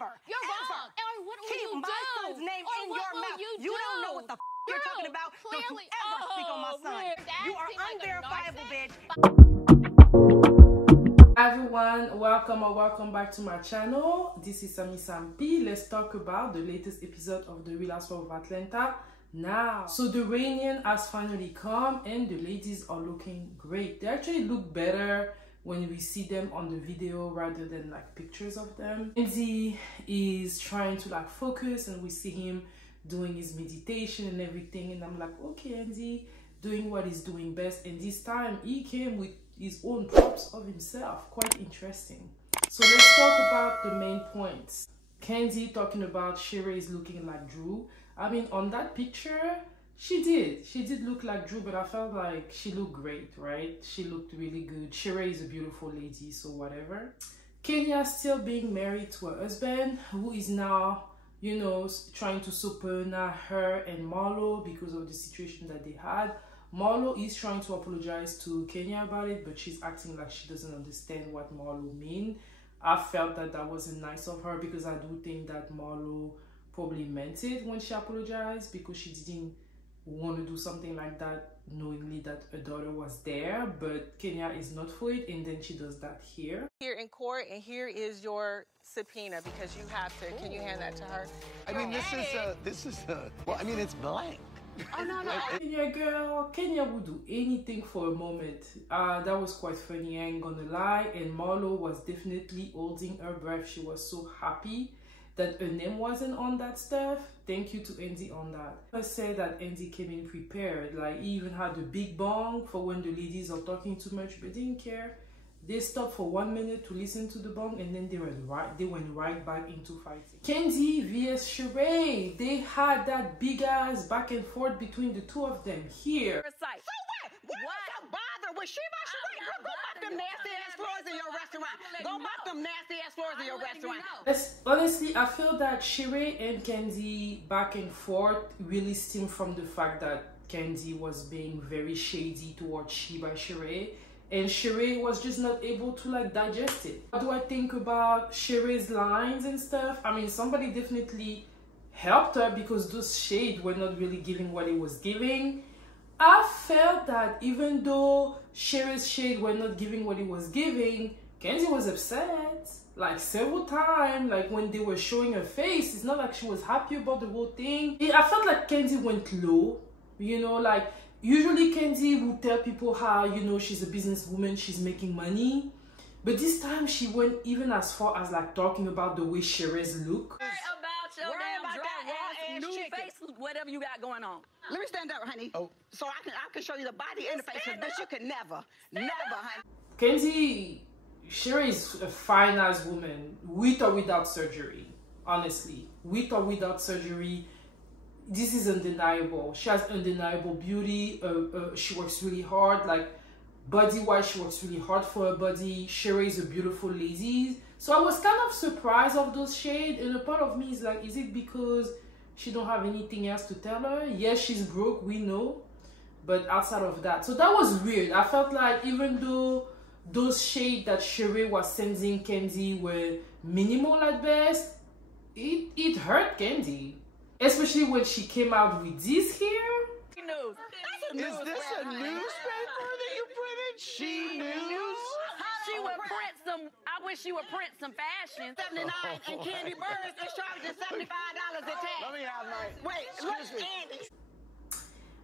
Ever. You're wrong. Or what will you do? Keep my son's name in your mouth. You don't know what the you're talking about. Don't you ever speak on my son. You are unverifiable, bitch. Hi everyone, welcome back to my channel. This is E17. Let's talk about the latest episode of the Real Housewives of Atlanta now. So the reunion has finally come and the ladies are looking great. They actually look better when we see them on the video rather than like pictures of them. Kandi is trying to like focus and we see him doing his meditation and everything, and I'm like, okay, Kandi doing what he's doing best, and this time he came with his own props of himself. Quite interesting. So let's talk about the main points. Kandi talking about Sheree is looking like Drew. I mean, on that picture she did look like Drew, but I felt like she looked great, right? She looked really good. Sheree is a beautiful lady, so whatever. Kenya still being married to her husband, who is now, you know, trying to subpoena her and Marlo because of the situation that they had. Marlo is trying to apologize to Kenya about it, but she's acting like she doesn't understand what Marlo means. I felt that that wasn't nice of her because I do think that Marlo probably meant it when she apologized, because she didn't want to do something like that knowingly that her daughter was there, but Kenya is not for it, and then she does that here in court, and here is your subpoena because you have to. Can you hand that to her? I mean, this is well, I mean, it's blank. Oh no. Kenya girl, Kenya would do anything for a moment. That was quite funny, I ain't gonna lie. And Marlo was definitely holding her breath. She was so happy that her name wasn't on that stuff. Thank you to Andy on that. I said that Andy came in prepared. Like, he even had a big bong for when the ladies are talking too much, but didn't care. They stopped for 1 minute to listen to the bong, and then they went right back into fighting. Kandi vs Sheree, they had that big ass back and forth between the two of them here. So what? What's the bother with Sheba? Sheree, girl, go mop them nasty ass floors in your restaurant. Go mop them nasty ass floors in your restaurant. Honestly, I feel that Sheree and Kandi back and forth really stem from the fact that Kandi was being very shady towards Sheree, and Sheree was just not able to like digest it. What do I think about Sheree's lines and stuff? I mean, somebody definitely helped her because those shade were not really giving what it was giving. I felt that even though Sheree's shade were not giving what it was giving, Kandi was upset like several times. Like when they were showing her face, it's not like she was happy about the whole thing. I felt like Kandi went low, you know, like usually Kandi would tell people how, you know, she's a businesswoman, she's making money. But this time she went even as far as like talking about the way Sheree's look. Worry about that new face, whatever you got going on. Let me stand up, honey. Oh. So I can show you the body and the face. But you could never, honey. Kandi, Sheree is a fine ass woman, with or without surgery. Honestly, with or without surgery, this is undeniable. She has undeniable beauty. She works really hard, like body-wise, she works really hard for her body. Sheree is a beautiful lady. So I was kind of surprised of those shades, and a part of me is like, is it because she don't have anything else to tell her? Yes, she's broke, we know, but outside of that, so that was weird. I felt like even though those shades that Sheree was sending Kandi were minimal at best, it hurt Kandi, especially when she came out with this here. Is this a newspaper that you printed? She News? She would print some. I wish she would print some fashion. 79 and Candy Birds is charging $75 a tag. Let me have my. Wait, look, Andy.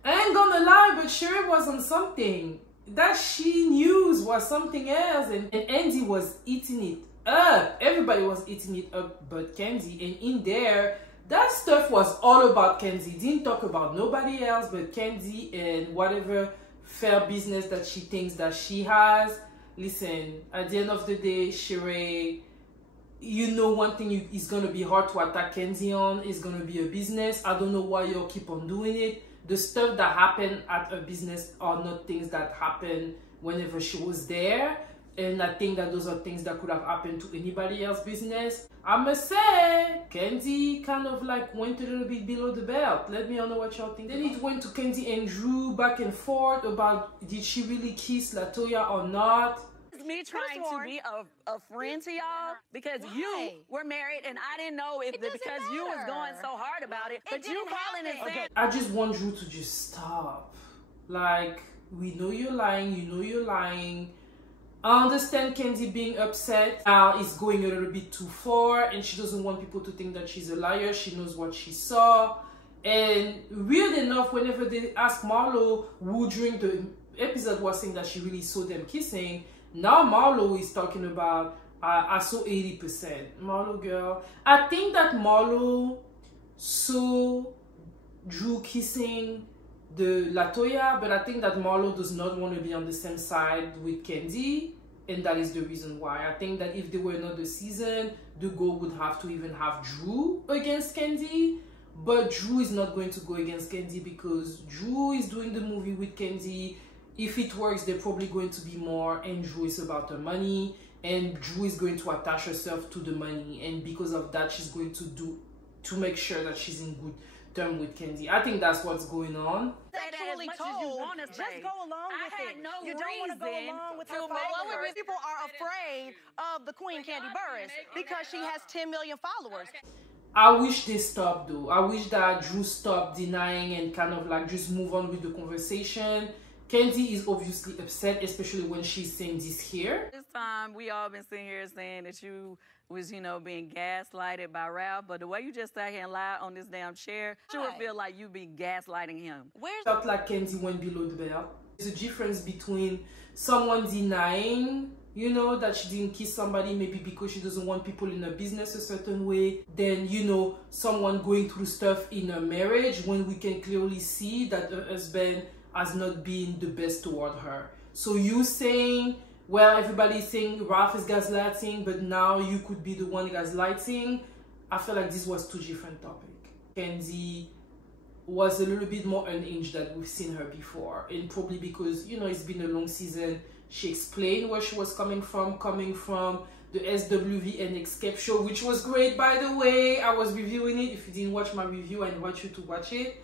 I ain't gonna lie, but Sheree was on something. That She News was something else, and Andy was eating it up. Everybody was eating it up but Kandi, and in there, that stuff was all about Kandi. Didn't talk about nobody else but Kandi and whatever fair business that she thinks that she has. Listen, at the end of the day, Sheree, you know one thing is going to be hard to attack Kandi on. It's going to be a business. I don't know why y'all keep on doing it. The stuff that happened at a business are not things that happened whenever she was there. And I think that those are things that could have happened to anybody else's business. I must say, Kandi kind of like went a little bit below the belt. Let me know what y'all think. Then it went to Kandi and Drew back and forth about did she really kiss Latoya or not. me trying to be a friend to y'all because you were married and I didn't know if because you was going so hard about it. But you calling and saying, I just want Drew to just stop. Like, we know you're lying, you know you're lying. I understand Kandi being upset. Now it's going a little bit too far and she doesn't want people to think that she's a liar. She knows what she saw. And weird enough, whenever they ask Marlo, who during the episode was saying that she really saw them kissing, now Marlo is talking about, I saw 80%. Marlo girl. I think that Marlo saw Drew kissing the Latoya, but I think that Marlo does not want to be on the same side with Kandi, and that is the reason why. I think that if there were another season, the goal would have to even have Drew against Kandi, but Drew is not going to go against Kandi because Drew is doing the movie with Kandi. If it works, they're probably going to be more, and Drew is about the money, and Drew is going to attach herself to the money, and because of that, she's going to make sure that she's in good term with Kandi. I think that's what's going on. Sexually told, just go along with it. You don't want to go along with her followers. People are afraid of the Queen Kandi Burruss because she has 10 million followers. I wish they stopped though. I wish that Drew stopped denying and kind of like just move on with the conversation. Kandi is obviously upset, especially when she's saying this here. This time we all been sitting here saying that you was, you know, being gaslighted by Ralph, but the way you just sat here and lied on this damn chair, you would feel like you be gaslighting him. Felt like Kandi went below the belt. There's a difference between someone denying, you know, that she didn't kiss somebody maybe because she doesn't want people in her business a certain way, than, you know, someone going through stuff in a marriage when we can clearly see that her husband has not been the best toward her. So you saying, well, everybody's saying Ralph is gaslighting, but now you could be the one gaslighting. I feel like this was two different topics. Kandi was a little bit more unhinged than we've seen her before. And probably because, you know, it's been a long season. She explained where she was coming from the SWV and Escape show, which was great, by the way. I was reviewing it. If you didn't watch my review, I invite you to watch it.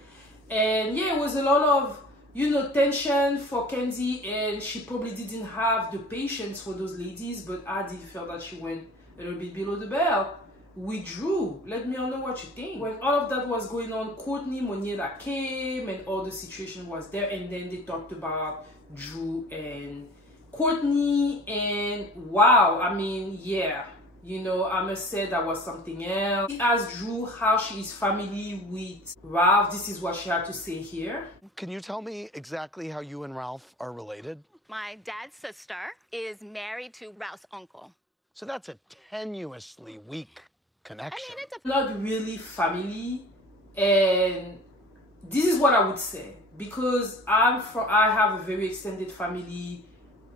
And yeah, it was a lot of, you know, tension for Kandi, and she probably didn't have the patience for those ladies, but I did feel that she went a little bit below the belt with Drew. Let me know what you think. When all of that was going on, Courtney, Moniela came, and all the situation was there, and then they talked about Drew and Courtney, and wow, I mean, yeah. You know, I must say that was something else. He asked Drew how she is family with Ralph. This is what she had to say here. Can you tell me exactly how you and Ralph are related? My dad's sister is married to Ralph's uncle. So that's a tenuously weak connection. I mean, it's not really family, and this is what I would say, because I have a very extended family.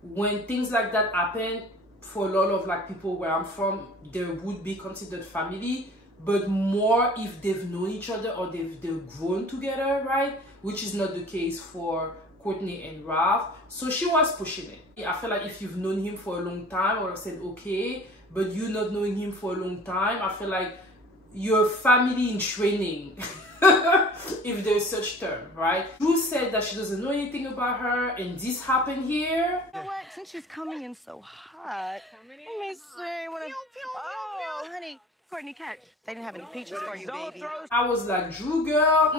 When things like that happen, for a lot of like people where I'm from, they would be considered family, but more if they've known each other or they've grown together, right? Which is not the case for Courtney and Ralph. So she was pushing it. I feel like if you've known him for a long time, I would have said okay, but you not knowing him for a long time, I feel like you're family in training. If there's such term, right? Drew said that she doesn't know anything about her, and this happened here. You know what? Since she's coming in so hot, let me see what oh, honey, Courtney, catch. They didn't have any peaches for you, baby. I was like, Drew, girl,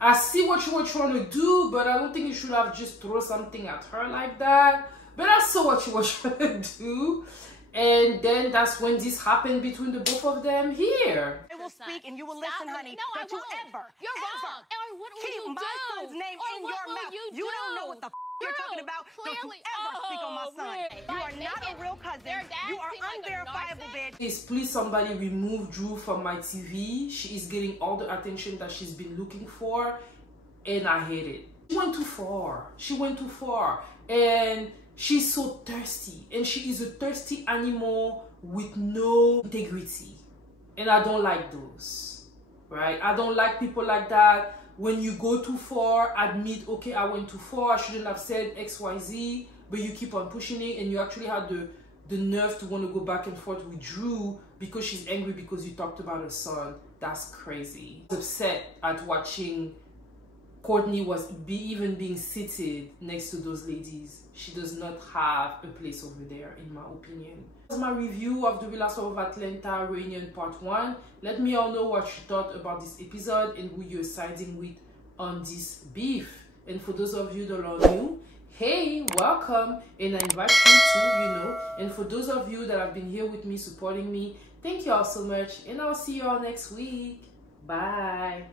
I see what you were trying to do, but I don't think you should have just thrown something at her like that. But I saw what you were trying to do. And then that's when this happened between the both of them here. I will speak and you will listen, honey. No, I don't you won't. ever, You're wrong. Or what will keep you my do? son's name Or in what your will mouth. You don't know what the you're talking about. Clearly. Don't you ever speak on my son. Man. You are not a real cousin. You are unverifiable, bitch. Please somebody remove Drew from my TV. She is getting all the attention that she's been looking for, and I hate it. She went too far. She went too far. And she's so thirsty. And she is a thirsty animal with no integrity. And I don't like those. Right? I don't like people like that. When you go too far, admit, okay, I went too far. I shouldn't have said XYZ. But you keep on pushing it, and you actually had the nerve to want to go back and forth with Drew because she's angry because you talked about her son. That's crazy. I was upset at watching Courtney was even being seated next to those ladies. She does not have a place over there, in my opinion. That was my review of the Real Housewives of Atlanta reunion part 1. Let me all know what you thought about this episode and who you're siding with on this beef. And for those of you that are new, hey, welcome, and I invite you to, and for those of you that have been here with me, supporting me, thank you all so much, and I'll see you all next week. Bye.